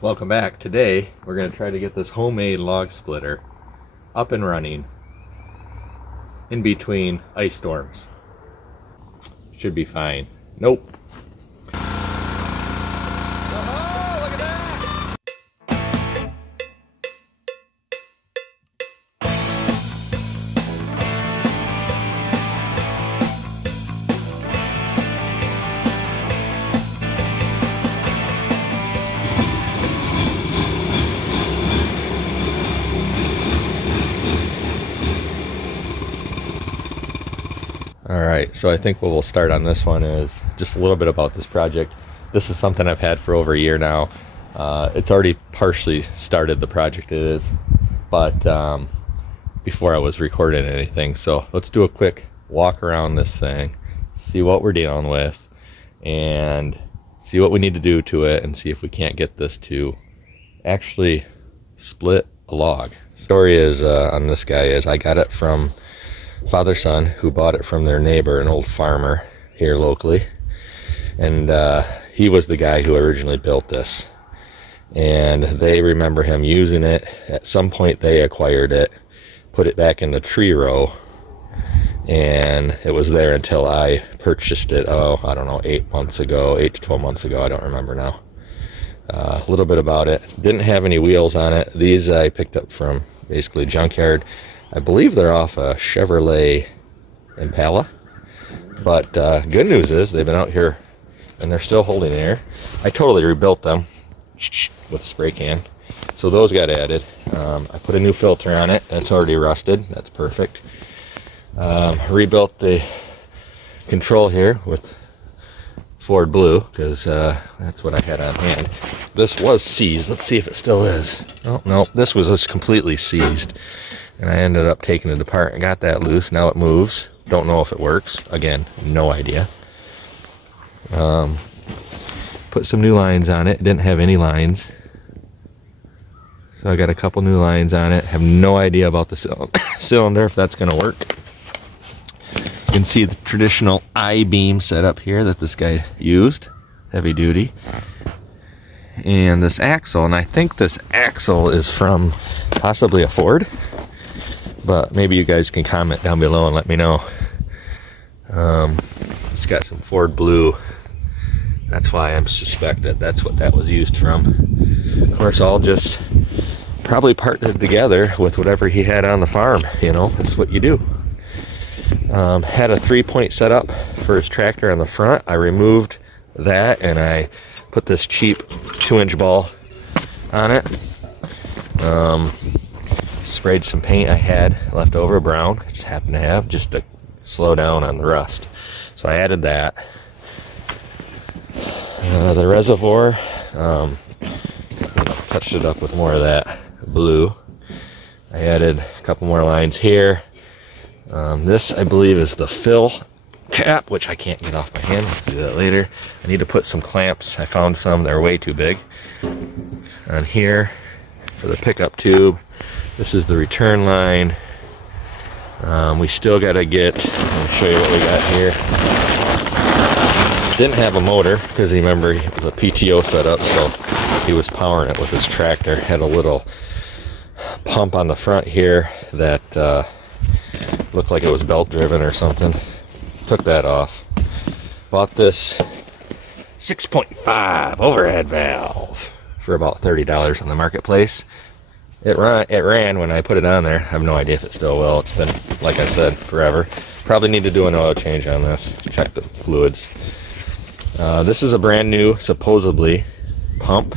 Welcome back. Today we're going to try to get this homemade log splitter up and running in between ice storms. Should be fine. Nope. Oh, look at that! Alright, so I think what we'll start on this one is just a little bit about this project. This is something I've had for over a year now. It's already partially started, the project it is, but before I was recording anything. So let's do a quick walk around this thing, see what we're dealing with, and see what we need to do to it, and see if we can't get this to actually split a log. Story is on this guy is I got it from father-son who bought it from their neighbor, an old farmer here locally, and he was the guy who originally built this, and they remember him using it. At some point they acquired it, put it back in the tree row, and it was there until I purchased it, I don't know, 8 to 12 months ago, I don't remember now. A little bit about it. Didn't have any wheels on it. These I picked up from basically junkyard. I believe they're off a Chevrolet Impala, but good news is they've been out here and they're still holding air. I totally rebuilt them with a spray can, so those got added. I put a new filter on it. That's already rusted. That's perfect. Rebuilt the control here with Ford Blue because that's what I had on hand. This was seized. Let's see if it still is. Oh no, this was just completely seized. And I ended up taking it apart and got that loose. Now it moves. Don't know if it works. Again, no idea. Put some new lines on it. It didn't have any lines. So I got a couple new lines on it. Have no idea about the cylinder, if that's going to work. You can see the traditional I-beam setup here that this guy used. Heavy duty. And this axle, and I think this axle is from possibly a Ford. But maybe you guys can comment down below and let me know. It's got some Ford Blue. That's why I'm suspected that's what that was used from. Of course, all just probably partnered together with whatever he had on the farm. You know, that's what you do. Had a 3-point setup for his tractor on the front. I removed that and I put this cheap 2-inch ball on it. Sprayed some paint I had left over, brown, just happened to have, just to slow down on the rust. So I added that. The reservoir, touched it up with more of that blue. I added a couple more lines here. This, I believe, is the fill cap, which I can't get off my hand. Let's do that later. I need to put some clamps. I found some, they're way too big. On here, for the pickup tube. This is the return line. We still got to get, let me show you what we got here. Didn't have a motor because remember it was a PTO setup, so he was powering it with his tractor. Had a little pump on the front here that looked like it was belt driven or something. Took that off. Bought this 6.5 overhead valve for about $30 on the marketplace. It ran when I put it on there. I have no idea if it still will. It's been, like I said, forever. Probably need to do an oil change on this. Check the fluids. This is a brand new, supposedly, pump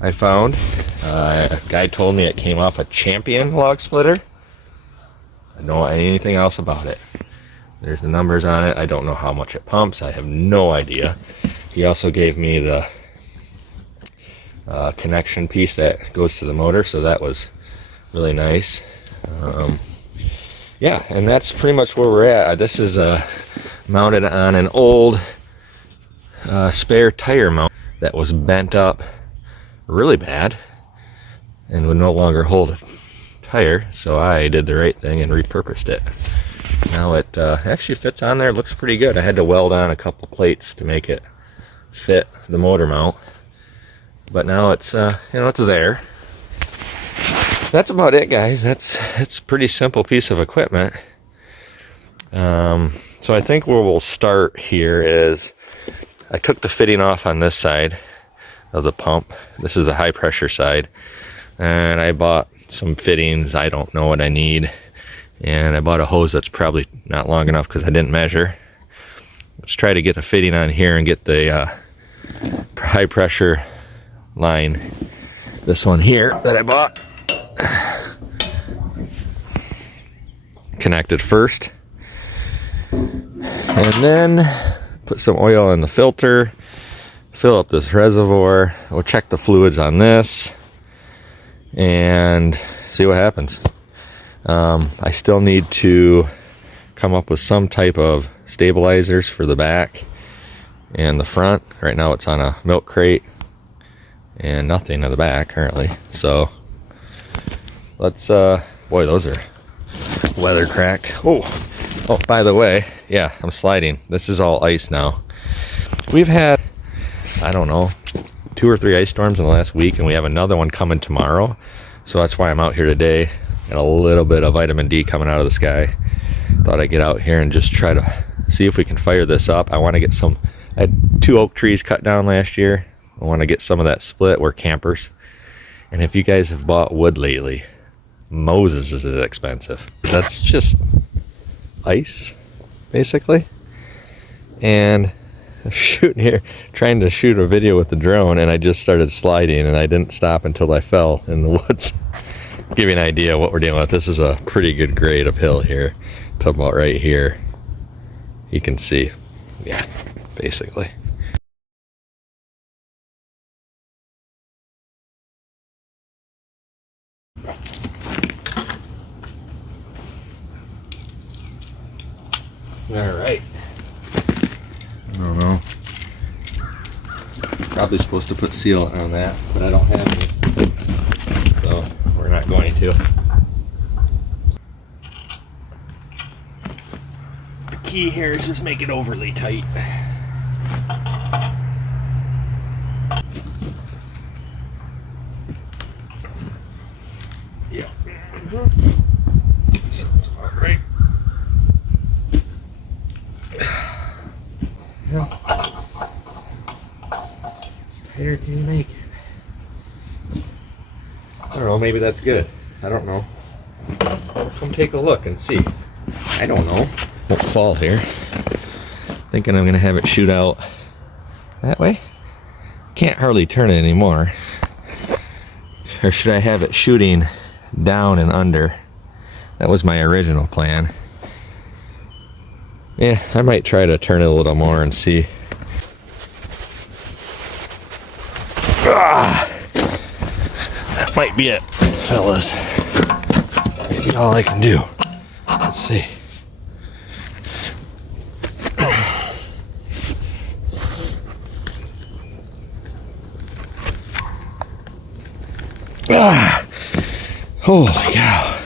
I found. A guy told me it came off a Champion log splitter. I don't know anything else about it. There's the numbers on it. I don't know how much it pumps. I have no idea. He also gave me the connection piece that goes to the motor, so that was really nice. Yeah, and that's pretty much where we're at. This is mounted on an old spare tire mount that was bent up really bad and would no longer hold a tire, so I did the right thing and repurposed it. Now it actually fits on there. It looks pretty good. I had to weld on a couple plates to make it fit the motor mount. But now it's it's there. That's about it, guys. It's a pretty simple piece of equipment. So I think where we'll start here is I took the fitting off on this side of the pump. This is the high pressure side, and I bought some fittings. I don't know what I need, and I bought a hose that's probably not long enough because I didn't measure. Let's try to get the fitting on here and get the high pressure line, this one here that I bought, connected first, and then put some oil in the filter, fill up this reservoir. We'll check the fluids on this and see what happens. I still need to come up with some type of stabilizers for the back and the front. Right now it's on a milk crate and nothing in the back currently. So let's boy, those are weather cracked. Oh, by the way, yeah, I'm sliding. This is all ice now. We've had, I don't know, 2 or 3 ice storms in the last week, and we have another one coming tomorrow. So that's why I'm out here today. Got a little bit of vitamin D coming out of the sky. Thought I'd get out here and just try to see if we can fire this up. I want to get some, I had 2 oak trees cut down last year. I want to get some of that split. We're campers. And if you guys have bought wood lately, Moses is expensive. That's just ice, basically. And I'm shooting here, trying to shoot a video with the drone, and I just started sliding, and I didn't stop until I fell in the woods. Give you an idea what we're dealing with. This is a pretty good grade of hill here. Talking about right here. You can see, yeah, basically. All right. I don't know. Probably supposed to put sealant on that, but I don't have any. So we're not going to. The key here is just make it overly tight. Yeah. Sounds about right. Yeah. As tighter can you make it? I don't know, maybe that's good. I don't know. Come take a look and see. I don't know. Won't fall here. Thinking I'm gonna have it shoot out that way. Can't hardly turn it anymore. Or should I have it shooting down and under? That was my original plan. Yeah, I might try to turn it a little more and see. That might be it, fellas. Maybe all I can do. Let's see. Holy cow.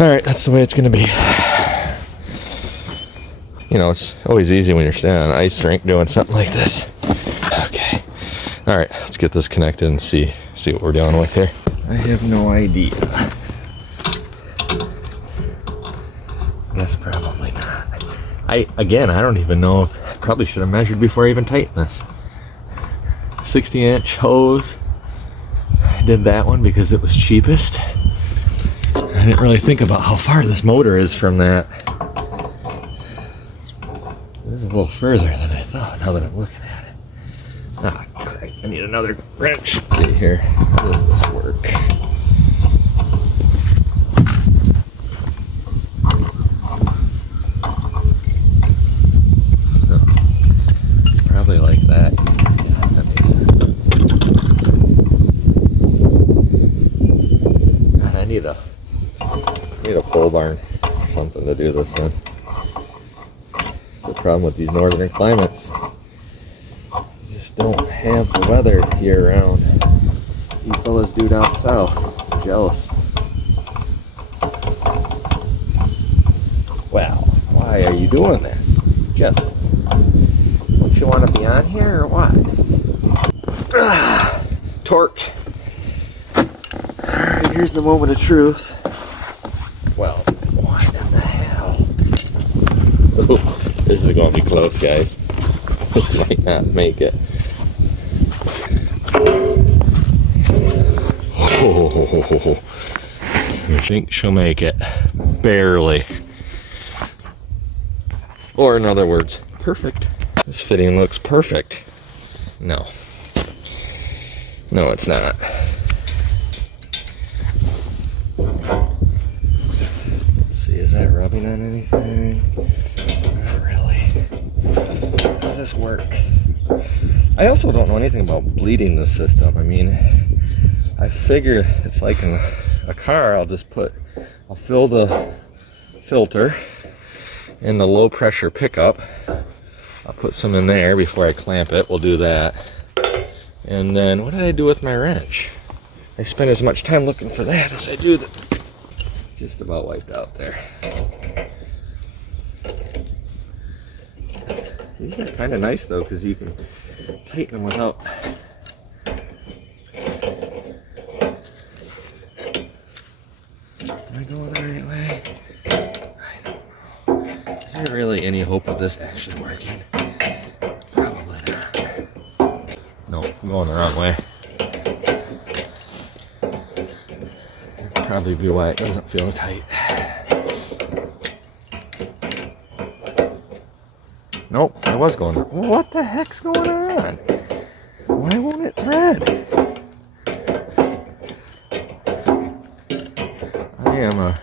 Alright, that's the way it's gonna be. You know, it's always easy when you're standing on an ice rink doing something like this. Okay. Alright, let's get this connected and see what we're dealing with here. I have no idea. Guess probably not. Again, I don't even know if, probably should have measured before I even tightened this. 60-inch hose. I did that one because it was cheapest. I didn't really think about how far this motor is from that. This is a little further than I thought now that I'm looking at it. Ah, crap. I need another wrench. Let's see here. How does this work? Oh, probably like that. Yeah, that makes sense. God, I need a pole barn. Something to do this in. The problem with these northern climates, you just don't have the weather year round. You fellas do down south. I'm jealous. Well, why are you doing this? Just, don't you want to be on here or what? Torqued. Alright, here's the moment of truth. Well, what in the hell? Ooh, this is going to be close, guys. This might not make it. Oh, I think she'll make it. Barely. Or in other words, perfect. This fitting looks perfect. No. No, it's not. Let's see, is that rubbing on anything? Not really. Does this work? I also don't know anything about bleeding the system. I mean, I figure it's like in a car, I'll fill the filter in the low pressure pickup. I'll put some in there before I clamp it. We'll do that. And then what did I do with my wrench? I spent as much time looking for that as I do the just about wiped out there. These are kind of nice though, because you can tighten them without. Am I going the right way? I don't know. Is there really any hope of this actually working? Probably not. No, I'm going the wrong way. That'd probably be why it doesn't feel tight. Nope, I was going. What the heck's going on? Why won't it thread? I am a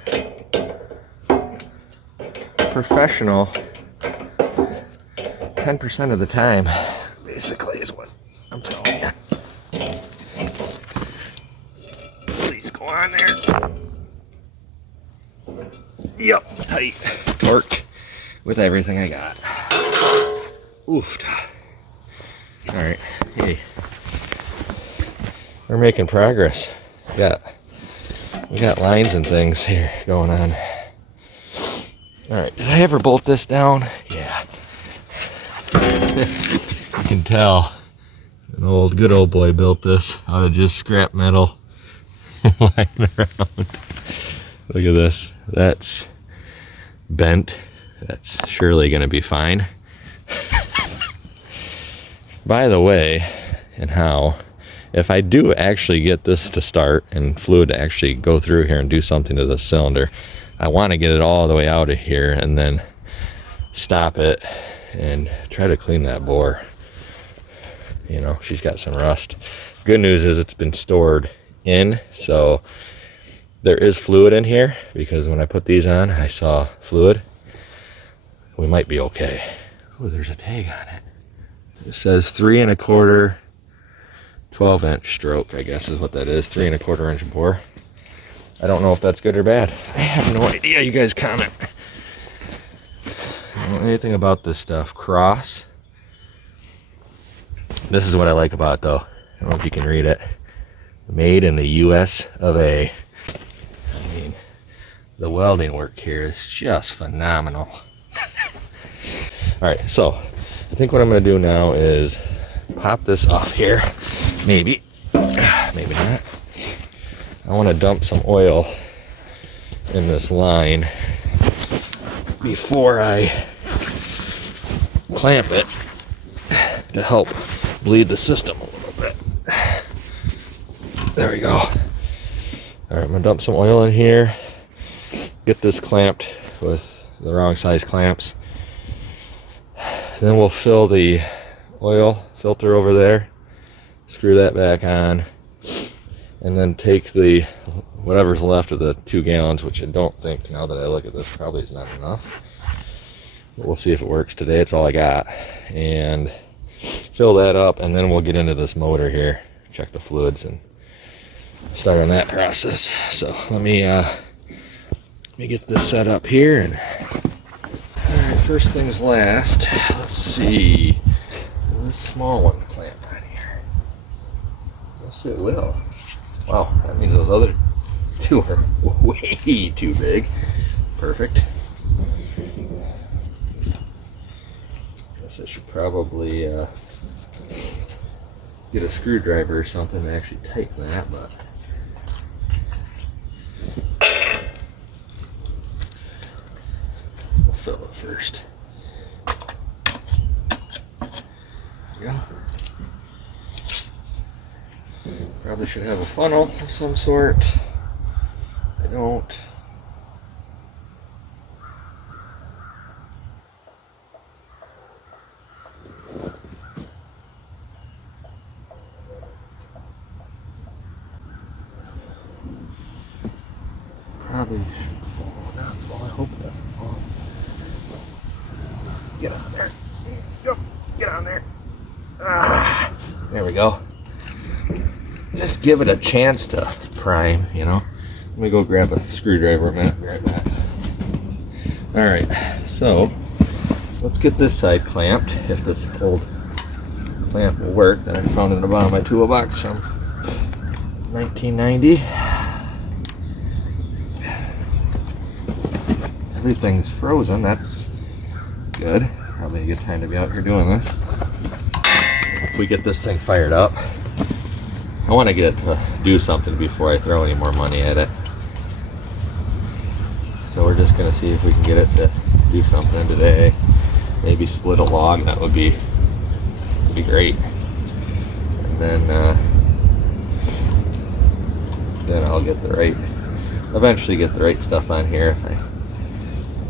professional 10% of the time, basically, is what I'm telling you. Please go on there. Yep, tight. Torqued with everything I got. Oofed. Alright, hey. We're making progress. We got lines and things here going on. Alright, did I ever bolt this down? Yeah. You can tell an good old boy built this out of just scrap metal lying around. Look at this. That's bent. That's surely going to be fine. By the way, and how, if I do actually get this to start and fluid to actually go through here and do something to the cylinder, I want to get it all the way out of here and then stop it and try to clean that bore. You know, she's got some rust. Good news is it's been stored in, so there is fluid in here, because when I put these on, I saw fluid. We might be okay. Oh, there's a tag on it. It says 3 1/4 12-inch stroke, I guess is what that is. 3 1/4 inch bore. I don't know if that's good or bad. I have no idea. You guys comment. I don't know anything about this stuff. Cross. This is what I like about it though. I don't know if you can read it. Made in the US of A. I mean, the welding work here is just phenomenal. Alright, so I think what I'm going to do now is pop this off here. Maybe. Maybe not. I want to dump some oil in this line before I clamp it to help bleed the system a little bit. There we go. Alright, I'm going to dump some oil in here. Get this clamped with the wrong size clamps. Then we'll fill the oil filter over there, screw that back on, and then take the whatever's left of the 2 gallons, which I don't think, now that I look at this, probably is not enough. But we'll see if it works today. It's all I got. And fill that up, and then we'll get into this motor here, check the fluids, and start on that process. So let me get this set up here. And alright, first things last, let's see. Will this small one clamp on here? Yes, it will. Wow, that means those other 2 are way too big. Perfect. Guess I should probably get a screwdriver or something to actually tighten that, but we'll fill it first. There we go. Probably should have a funnel of some sort. I don't. Probably should fall, not fall. I hope it doesn't fall. Get on there. Yep, get on there. Ah, there we go. Just give it a chance to prime, you know. Let me go grab a screwdriver, Matt. Be right back. All right, so let's get this side clamped. If this old clamp will work that I found in the bottom of my toolbox from 1990. Everything's frozen. That's good. Probably a good time to be out here doing this. If we get this thing fired up, I want to get it to do something before I throw any more money at it. So we're just going to see if we can get it to do something today. Maybe split a log. That would be great. And then I'll get the right, eventually get the right stuff on here if I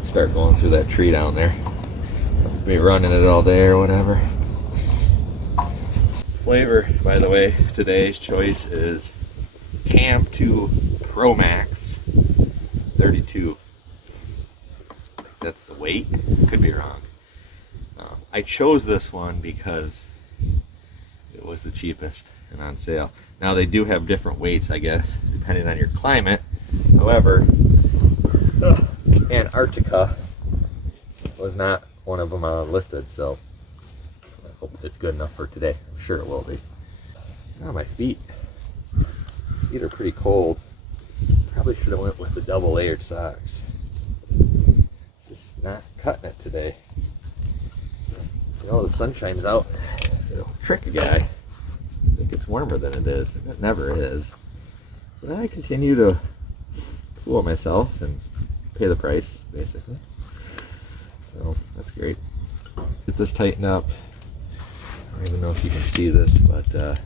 start going through that tree down there. I'll be running it all day or whatever. Flavor, by the way, today's choice is Camp 2 Pro Max 32. That's the weight. Could be wrong. I chose this one because it was the cheapest and on sale. Now they do have different weights, I guess, depending on your climate. However, Antarctica was not one of them listed, so I hope it's good enough for today. I'm sure it will be. Oh, my feet are pretty cold. Probably should have went with the double layered socks. Just not cutting it today. You know, the sunshine's out. It'll trick a guy. I think it's warmer than it is. It never is. But I continue to fool myself and pay the price, basically. So that's great. Get this tightened up. I don't even know if you can see this, but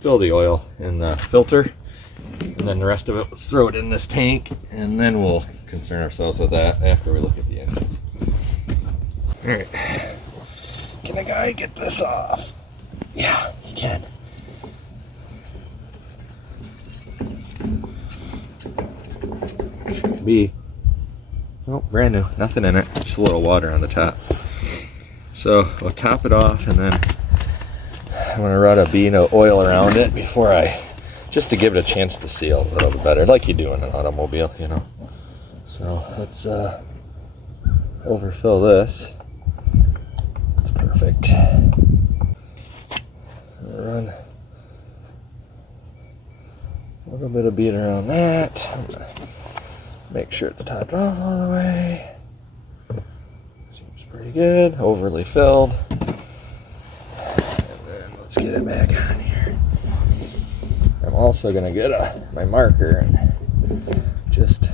fill the oil in the filter, and then the rest of it, let's throw it in this tank, and then we'll concern ourselves with that after we look at the engine. All right, can the guy get this off? Yeah, he can. Should be, oh, brand new, nothing in it, just a little water on the top. So we'll top it off, and then I'm gonna run a bead of oil around it before just to give it a chance to seal a little bit better, like you do in an automobile, you know. So let's overfill this. That's perfect. Run a little bit of bead around that. Make sure it's topped off all the way. Seems pretty good. Overly filled. Let's get it back on here. I'm also going to get my marker and just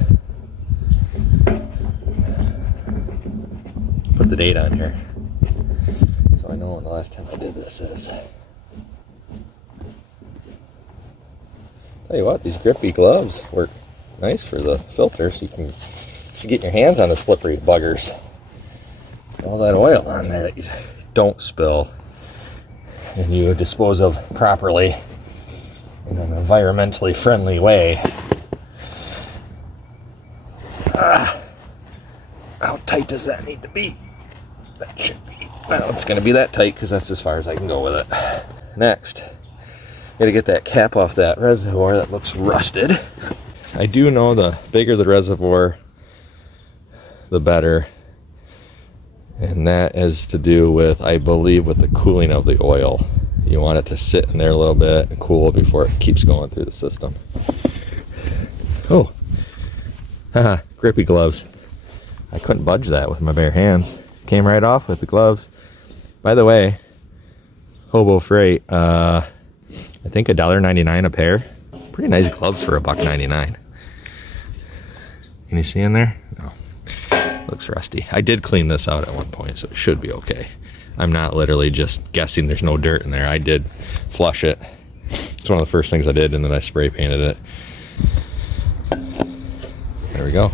put the date on here so I know when the last time I did this is. Tell you what, these grippy gloves work nice for the filter, so you can get your hands on the slippery buggers. All that oil on there that you don't spill and you dispose of properly in an environmentally friendly way. How tight does that need to be? That should be, well, it's going to be that tight because that's as far as I can go with it. Next, got to get that cap off that reservoir that looks rusted. I do know the bigger the reservoir, the better. And that is to do with, I believe, with the cooling of the oil. You want it to sit in there a little bit and cool before it keeps going through the system. Oh, haha, grippy gloves. I couldn't budge that with my bare hands. Came right off with the gloves. By the way, Hobo Freight, I think $1.99 a pair. Pretty nice gloves for $1.99. Can you see in there? No. Looks rusty. I did clean this out at one point, so it should be okay. I'm not literally just guessing there's no dirt in there. I did flush it. It's one of the first things I did, and then I spray painted it. There we go.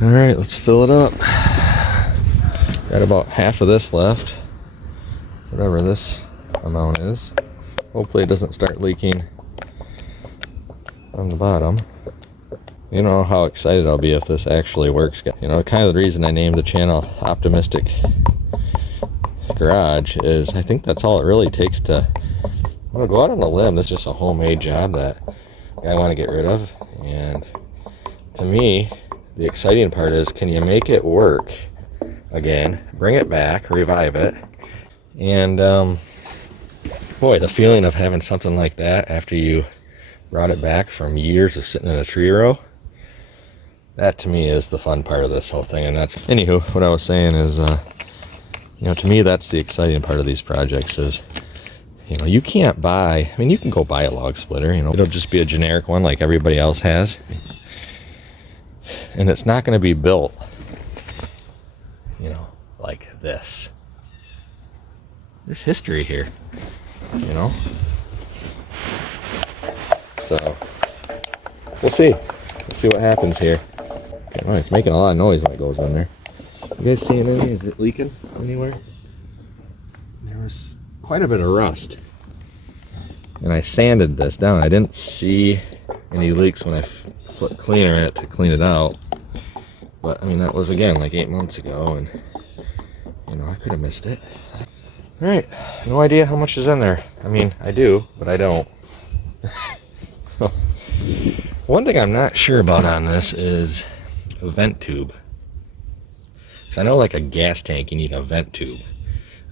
All right, let's fill it up. Got about half of this left, whatever this amount is. Hopefully it doesn't start leaking on the bottom. You know how excited I'll be if this actually works. You know, kind of the reason I named the channel Optimistic Garage is I think that's all it really takes to, I'm gonna go out on a limb. This is just a homemade job that I want to get rid of. And to me, the exciting part is, can you make it work again, bring it back, revive it? And boy, the feeling of having something like that after you brought it back from years of sitting in a tree row, that to me is the fun part of this whole thing. And that's, anywho, what I was saying is, you know, to me that's the exciting part of these projects is, you know, you can't buy, I mean, you can go buy a log splitter, you know, it'll just be a generic one like everybody else has, and it's not going to be built, you know, like this. There's history here, you know. So we'll see. We'll see what happens here. Oh, it's making a lot of noise when it goes in there. You guys seeing any? Is it leaking anywhere? There was quite a bit of rust, and I sanded this down. I didn't see any leaks when I put cleaner in it to clean it out. But I mean, that was again like 8 months ago, and you know, I could have missed it. All right, no idea how much is in there. I mean, I do, but I don't. One thing I'm not sure about on this is a vent tube. Because I know like a gas tank, you need a vent tube.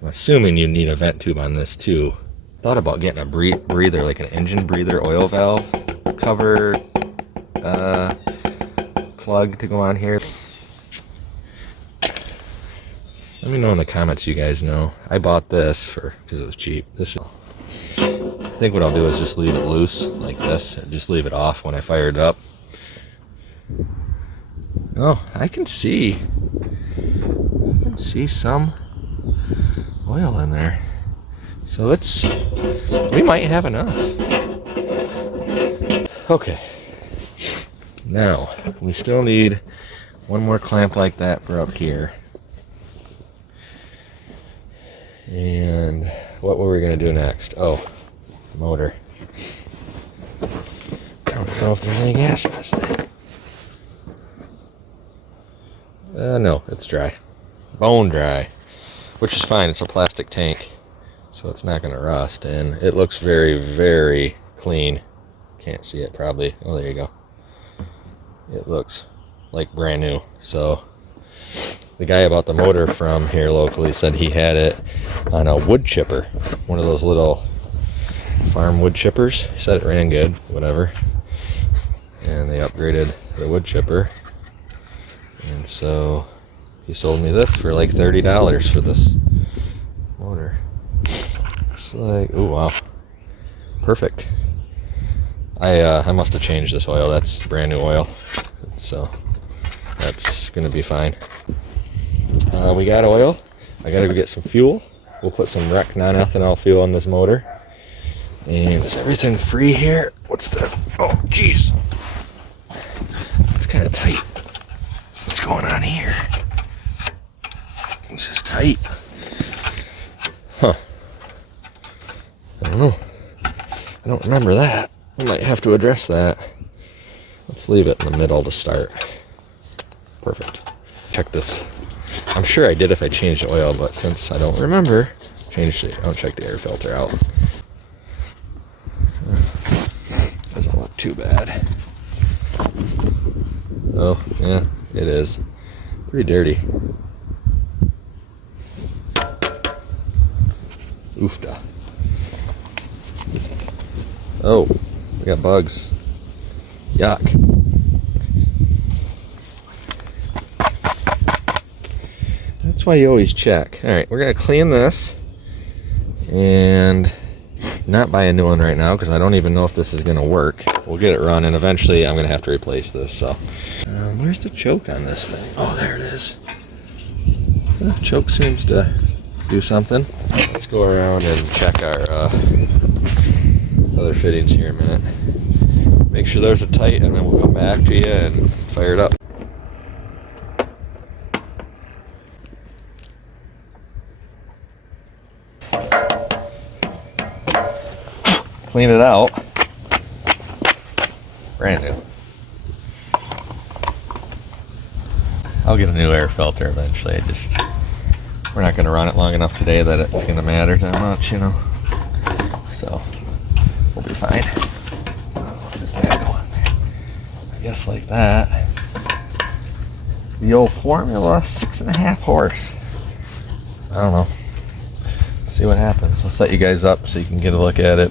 I'm assuming you need a vent tube on this too. Thought about getting a breather, like an engine breather oil valve cover plug to go on here. Let me know in the comments, you guys know. I bought this because it was cheap. I think what I'll do is just leave it loose like this and just leave it off when I fire it up. Oh, I can see some oil in there. So we might have enough. Okay. Now, we still need one more clamp like that for up here. And what were we going to do next? Oh, motor. I don't know if there's any gas in this thing. No, it's dry. Bone dry. Which is fine, it's a plastic tank, so it's not going to rust. And it looks very, very clean. Can't see it probably. Oh, there you go. It looks like brand new. So the guy I bought the motor from here locally said he had it on a wood chipper, one of those little farm wood chippers. He said it ran good, whatever. And they upgraded the wood chipper, and so he sold me this for like $30 for this motor. It's like, oh wow, perfect. I must have changed this oil. That's brand new oil, so that's gonna be fine. We got oil. I gotta go get some fuel. We'll put some Rec non-ethanol fuel on this motor. And is everything free here? What's this? Oh, jeez. It's kind of tight. What's going on here? It's just tight. Huh. I don't know. I don't remember that. I might have to address that. Let's leave it in the middle to start. Perfect. Check this. I'm sure I did if I changed the oil, but since I don't remember, I'll check the air filter out. Doesn't look too bad. Oh, yeah, it is. Pretty dirty. Oofda. Oh, we got bugs. Yuck. That's why you always check. All right, we're gonna clean this, and not buy a new one right now because I don't even know if this is going to work. We'll get it running. Eventually I'm going to have to replace this. So where's the choke on this thing? Oh, there it is. The choke seems to do something. Let's go around and check our other fittings here a minute. Make sure those are tight, and then we'll come back to you and fire it up. Clean it out. Brand new. I'll get a new air filter eventually. We're not going to run it long enough today that it's going to matter that much, you know. So we'll be fine. Just that going there. I guess like that. The old Formula 6.5 horse. I don't know. See what happens. I'll set you guys up so you can get a look at it.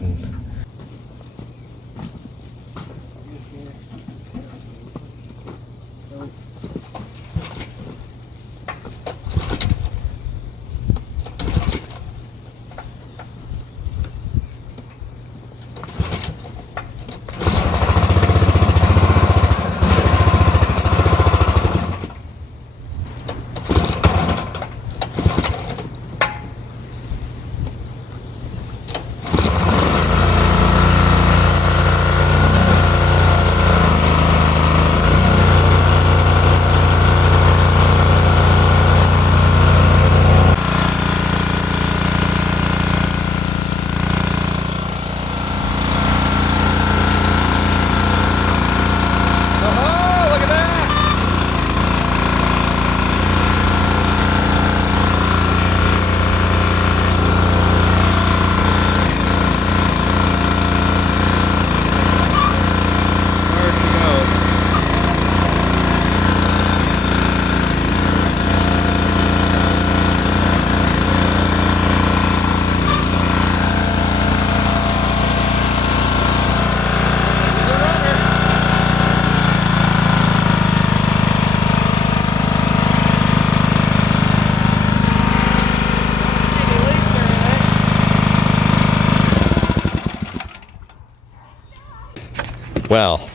Well,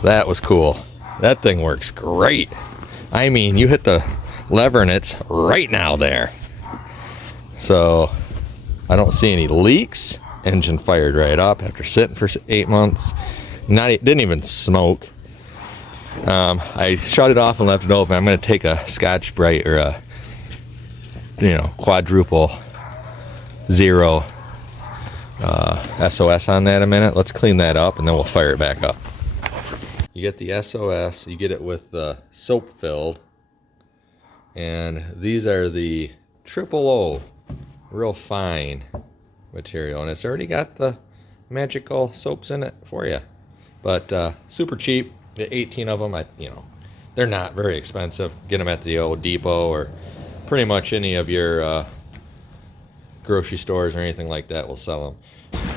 that was cool. That thing works great. I mean, you hit the lever and it's right now there. So I don't see any leaks. Engine fired right up after sitting for 8 months. Didn't even smoke. I shut it off and left it open. I'm going to take a Scotch-Brite or a, quadruple zero SOS on that in a minute. Let's clean that up and then we'll fire it back up. You get the SOS, you get it with the soap filled, and these are the triple O, real fine material, and it's already got the magical soaps in it for you. But super cheap. Get 18 of them. They're not very expensive. Get them at the old Depot or pretty much any of your grocery stores or anything like that will sell them.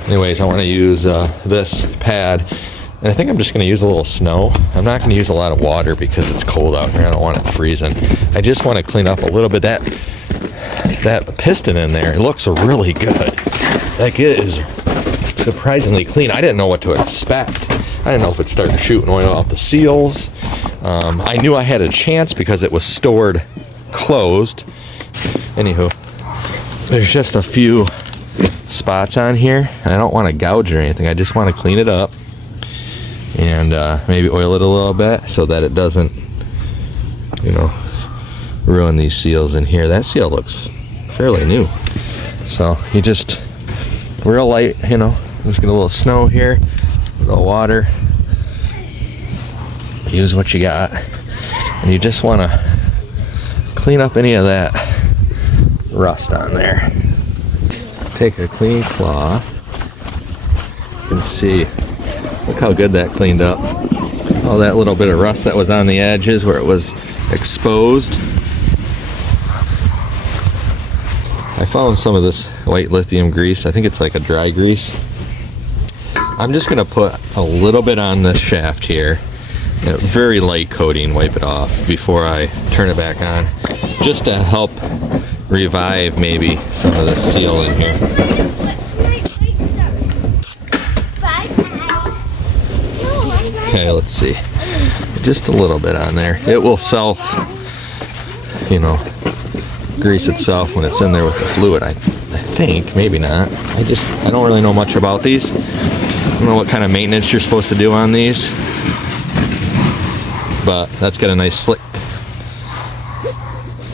Anyways, I want to use this pad, and I think I'm just going to use a little snow. I'm not going to use a lot of water because it's cold out here. I don't want it freezing. I just want to clean up a little bit that piston in there. It looks really good. Like, it is surprisingly clean. I didn't know what to expect. I didn't know if it started shooting oil out the seals. I knew I had a chance because it was stored closed. Anywho, there's just a few spots on here. I don't want to gouge or anything. I just want to clean it up and maybe oil it a little bit so that it doesn't, ruin these seals in here. That seal looks fairly new. So you just real light, just get a little snow here, a little water. Use what you got, and you just want to clean up any of that rust on there. Take a clean cloth. You can see, look how good that cleaned up. All that little bit of rust that was on the edges where it was exposed. I found some of this white lithium grease. I think it's like a dry grease. I'm just gonna put a little bit on this shaft here. Very light coating, wipe it off before I turn it back on, just to help revive maybe some of the seal in here. Okay, let's see. Just a little bit on there. It will self, you know, grease itself when it's in there with the fluid. I think, maybe not. I don't really know much about these. I don't know what kind of maintenance you're supposed to do on these. But that's got a nice slick,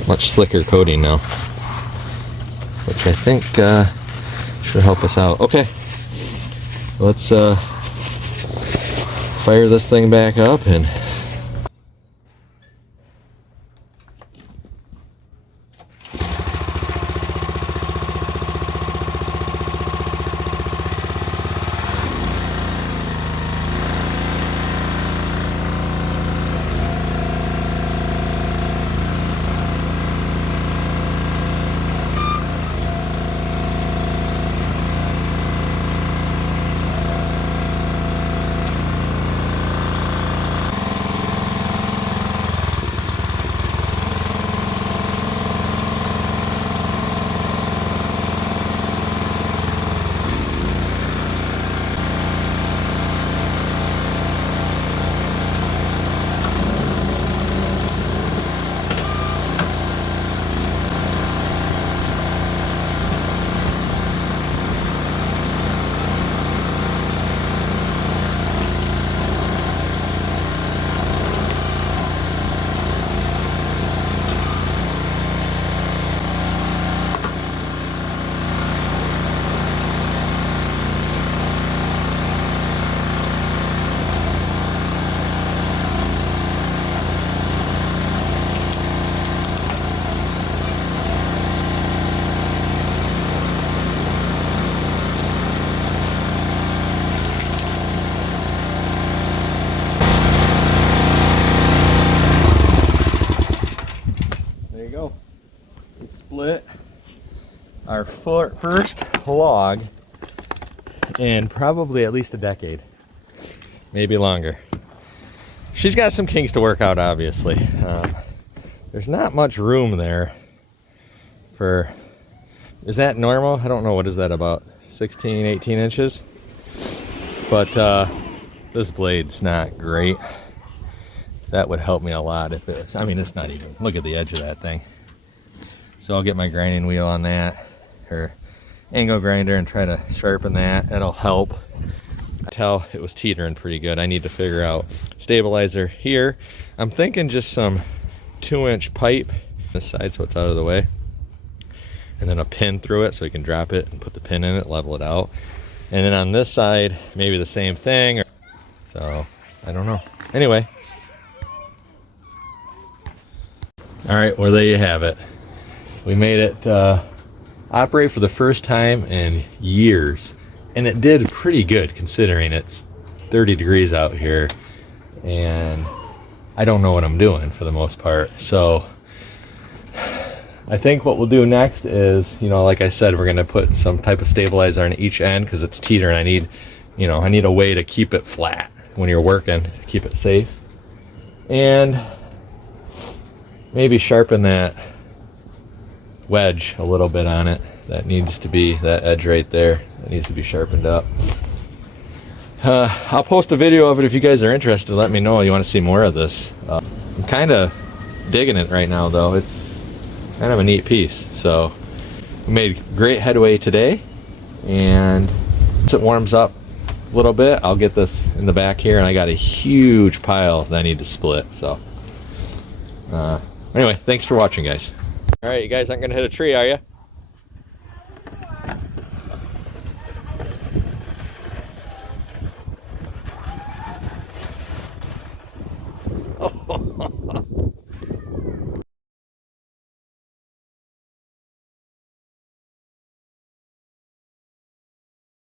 much slicker coating now, which I think should help us out. Okay, let's fire this thing back up and split our first log in probably at least a decade, maybe longer. She's got some kinks to work out, obviously. There's not much room there for, is that normal? I don't know, what is that, about 16, 18 inches? But this blade's not great. That would help me a lot if it was, I mean, it's not even, look at the edge of that thing. So I'll get my grinding wheel on that, or angle grinder, and try to sharpen that. That'll help. I tell it was teetering pretty good. I need to figure out stabilizer here. I'm thinking just some 2-inch pipe on this side so it's out of the way, and then a pin through it so you can drop it and put the pin in it, level it out. And then on this side, maybe the same thing. So I don't know. Anyway. All right, well, there you have it. We made it operate for the first time in years, and it did pretty good considering it's 30 degrees out here, and I don't know what I'm doing for the most part. So I think what we'll do next is, you know, like I said, we're gonna put some type of stabilizer on each end because it's teetering. I need a way to keep it flat when you're working, to keep it safe, and maybe sharpen that wedge a little bit on it. That needs to be, that edge right there, that needs to be sharpened up. I'll post a video of it if you guys are interested. Let me know you want to see more of this. I'm kind of digging it right now, though. It's kind of a neat piece. So we made great headway today, and once it warms up a little bit, I'll get this in the back here, and I got a huge pile that I need to split. So anyway, thanks for watching, guys. All right, you guys aren't gonna hit a tree, are you?